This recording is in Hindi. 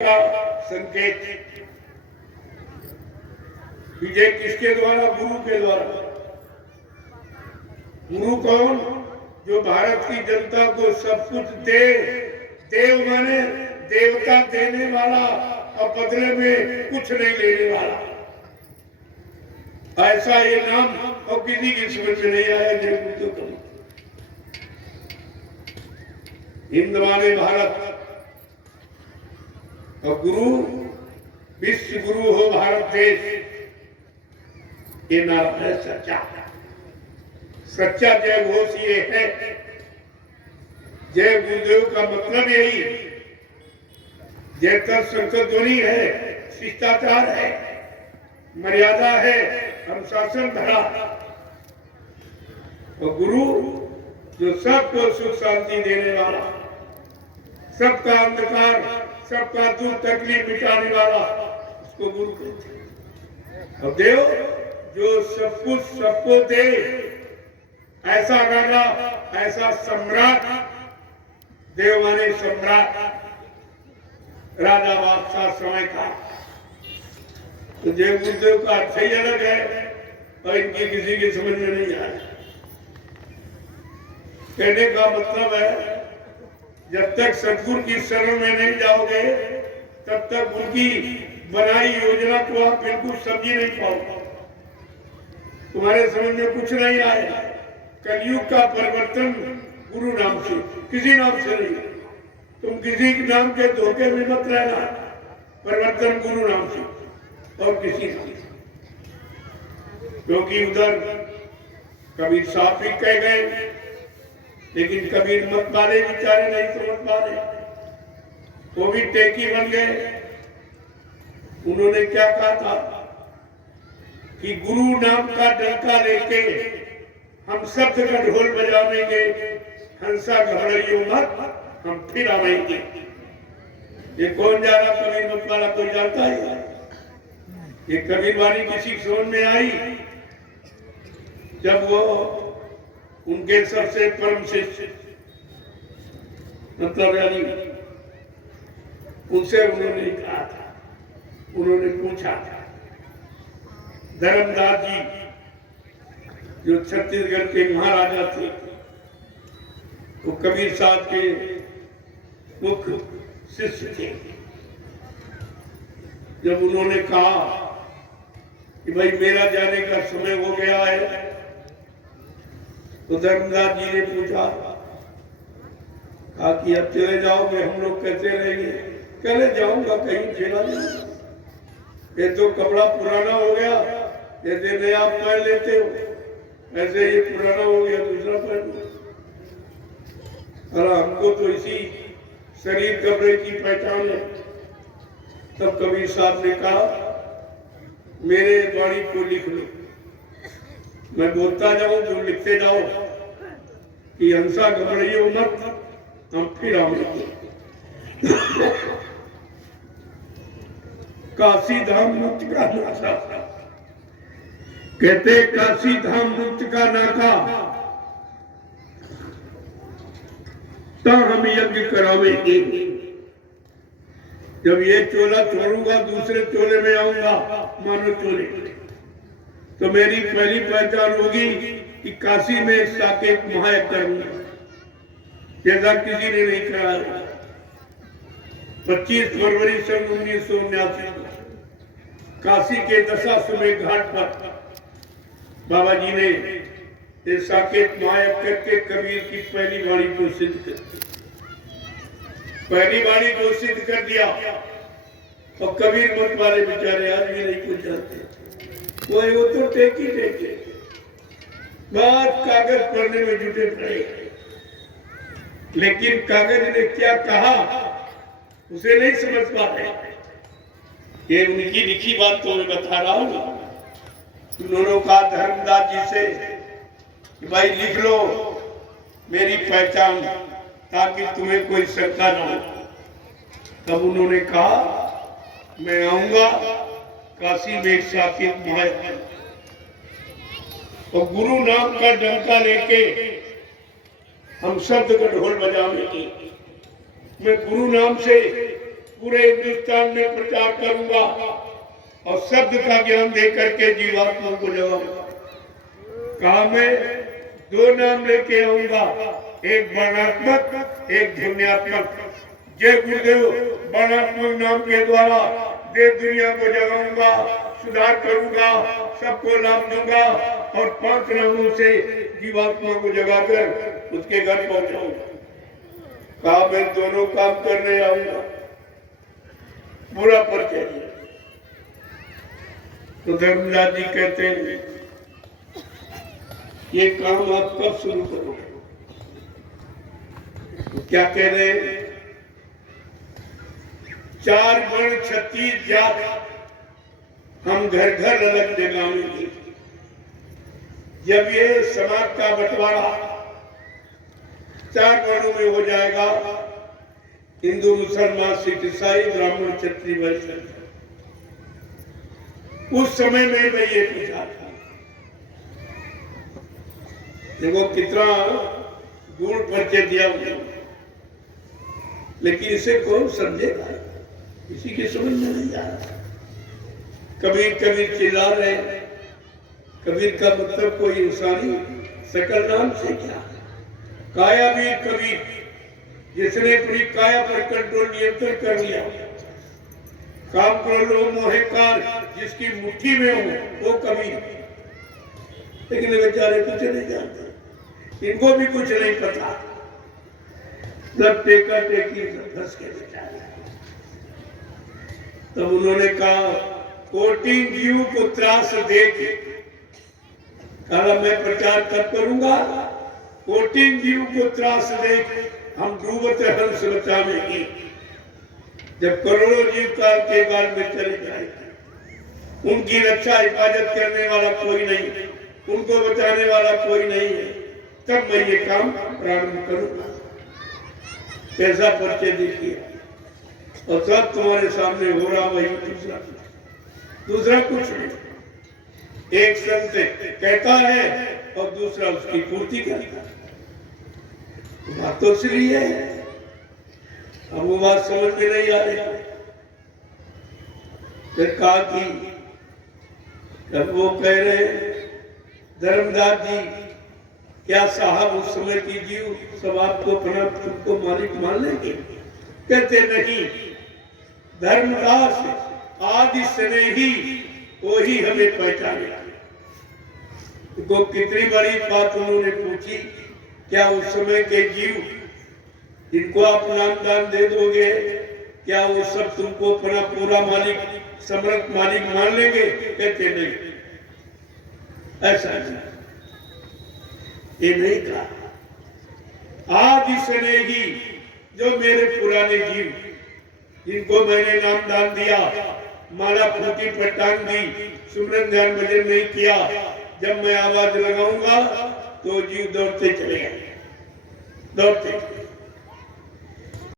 का संकेत। विजय किसके द्वारा? गुरु के द्वारा। गुरु कौन? जो भारत की जनता को सब कुछ दे, देव माने देवता देने वाला और बदले में कुछ नहीं लेने वाला। ऐसा ये नाम और किसी की समझ में नहीं आया। जय गुरु हिंद माने भारत और गुरु विश्व गुरु हो भारत देश। ये नाम है सच्चा। सच्चा जय घोष ये है। जय गुरुदेव का मतलब यही। जय तर संसद ध्वनि है, शिष्टाचार है, मर्यादा है, अनुशासन धरा। और गुरु जो सबको सुख शांति देने वाला, सबका अंधकार, सबका दुख तकलीफ मिटाने वाला, उसको गुरु कहते हैं। और देव जो सब कुछ सबको दे, ऐसा राजा, ऐसा सम्राट। देव माने सम्राट, राजा बादशाह समय का। तो जय गुरुदेव का अर्थ ही अलग है और इनकी किसी की समझ में नहीं आया। कहने का मतलब है जब तक सदगुरु की शरण में नहीं जाओगे तब तक उनकी बनाई योजना को आप बिल्कुल समझ नहीं पाओगे। तुम्हारे समझ में कुछ नहीं आएगा। कलयुग का परिवर्तन गुरु नाम से, किसी नाम से नहीं। तुम किसी नाम के धोखे में मत रहना। परिवर्तन गुरु नाम से और किसी नाम से। क्योंकि उधर कबीर साहब भी कह गए, लेकिन कबीर मत वाले बेचारे नहीं समझ पा रहे। वो भी टेकी बन गए। उन्होंने क्या कहा था कि गुरु नाम का डंका लेके हम शब्द का ढोल बजावेंगे, हंसा घबराइयो मत, हम फिर आवेंगे। ये कौन जाना? कबीर मत वाला कोई जानता है? ये कबीर वाली किसी समझ में आई जब वो उनके सबसे परम शिष्य मतलब यानी उनसे उन्होंने कहा था, उन्होंने पूछा था। धर्मदास जी जो छत्तीसगढ़ के महाराजा थे, वो कबीर साहब के मुख्य शिष्य थे। जब उन्होंने कहा कि भाई मेरा जाने का समय हो गया है, तो धर्मदास जी ने पूछा, कहा कि अब चले जाओगे, हम लोग कैसे रहेंगे? चले जाऊंगा, कहीं चला नहीं। ये तो कपड़ा पुराना हो गया, जैसे नया पहन लेते हो ऐसे ये पुराना हो गया, दूसरा पहन लो। और हमको तो इसी शरीर कपड़े की पहचान है। तब कबीर साहब ने कहा, मेरे वाणी को लिख लो, मैं बोलता जाऊं, तुम लिखते जाओ कि हंसा घबराइयो मत, हम फिर आएंगे। काशी धाम मुक्त का नाका, कहते काशी धाम मुक्त का नाका, तो हम यज्ञ करावेंगे। जब ये चोला छोड़ूंगा, दूसरे चोले में आऊंगा, मानो चोले, तो मेरी पहली पहचान होगी कि काशी में साकेत महायज्ञ करूंगा, जैसा किसी ने नहीं कराया। 25 फरवरी सन 1979 काशी के दशाश्वमेध घाट पर बाबा जी ने साकेत महायज्ञ करके कबीर की पहली वाणी को सिद्ध कर दिया। पहली वाणी को सिद्ध कर दिया। और कबीर मत वाले बेचारे आज भी नहीं कुछ जानते। वो तो टेकी टेके बात कागज पढ़ने में जुटे पड़े, लेकिन कागज ने क्या कहा उसे नहीं समझ पा रहे। ये उनकी लिखी बात तो मैं बता रहा हूं। उन्होंने कहा धर्मदास जी से कि भाई लिख लो मेरी पहचान, ताकि तुम्हें कोई शंका न हो। तब उन्होंने कहा, मैं आऊंगा काशी में साकेत महायज्ञ और गुरु नाम का डंका लेके हम शब्द का ढोल बजावेंगे। मैं गुरु नाम से पूरे हिंदुस्तान में प्रचार करूंगा और शब्द का ज्ञान दे करके जीवात्मा को जगाऊंगा। कहा मैं 2 नाम लेके आऊंगा, एक वर्णात्मक, एक ध्वन्यात्मक। जय गुरुदेव वर्णात्मक नाम के द्वारा देश दुनिया को जगाऊंगा, सुधार करूंगा, सबको लाभ दूंगा और 5 नामों से जीवात्मा को जगाकर उसके घर पहुंचाऊंगा। कहा मैं दोनों काम करने आऊंगा। पूरा परिचय दिया। तो धर्मदास जी कहते हैं ये काम आप कब शुरू करोगे? तो क्या कह रहे हैं? 4 वर्ण 36 जात हम घर घर अलग जगाएंगे। जब ये समाज का बंटवारा 4 वर्णों में हो जाएगा, हिंदू, मुसलमान, सिख, ईसाई, ब्राह्मण, क्षत्रिय, वैश्य, उस समय में मैं ये पूछा था। देखो कितना गुण परिचय दिया मुझे, लेकिन इसे कौन समझेगा? किसी की समझ में नहीं आ रहा। कबीर कबीर चिल्ला रहे। कबीर का मतलब कोई इंसानी सकल नाम से क्या? काया भी कबीर, जिसने अपनी काया पर कंट्रोल नियंत्रण कर लिया। काम कर लो मोहकार जिसकी मुट्ठी में हो वो कबीर। लेकिन बेचारे कुछ नहीं जानते, इनको भी कुछ नहीं पता। सब टेका टेकी फंस के बेचारे। तब उन्होंने कहा कोटिंग जीव को त्रास देख, कहा मैं प्रचार कब करूंगा? कोटिंग जीव को त्रास देख हम डूबते हंस बचाने की। जब करोड़ों जीव काल के बाद में चले जाएंगे, उनकी रक्षा हिफाजत करने वाला कोई नहीं, उनको बचाने वाला कोई नहीं है, तब मैं ये काम प्रारंभ करूंगा। कैसा परिचय देखिए, और सब तुम्हारे सामने हो रहा वही दूसरा कुछ नहीं। एक संत कहता है और दूसरा उसकी पूर्ति करता है। बात तो इसलिए है, अब वो बात समझ में नहीं आ रही। फिर कहा कि जब वो कह रहे धर्मदास जी, क्या साहब उस समय की जीव सब आपको अपना तुमको मालिक मान लेंगे? कहते नहीं, धर्मदास आदि से ही वो ही हमें पहचाने। तो कितनी बड़ी बात उन्होंने पूछी, क्या उस समय के जीव जिनको आप नाम दान दे दोगे, क्या वो सब तुमको अपना पूरा मालिक, समर्थ मालिक मान लेंगे? कहते नहीं, ऐसा नहीं, ये नहीं कहा। आदि से ही जो मेरे पुराने जीव जिनको मैंने नाम दान दिया, माला फूटी पटान दी, सुमरन ध्यान भजन नहीं किया, जब मैं आवाज लगाऊंगा तो जीव दौड़ते चले गए, दौड़ते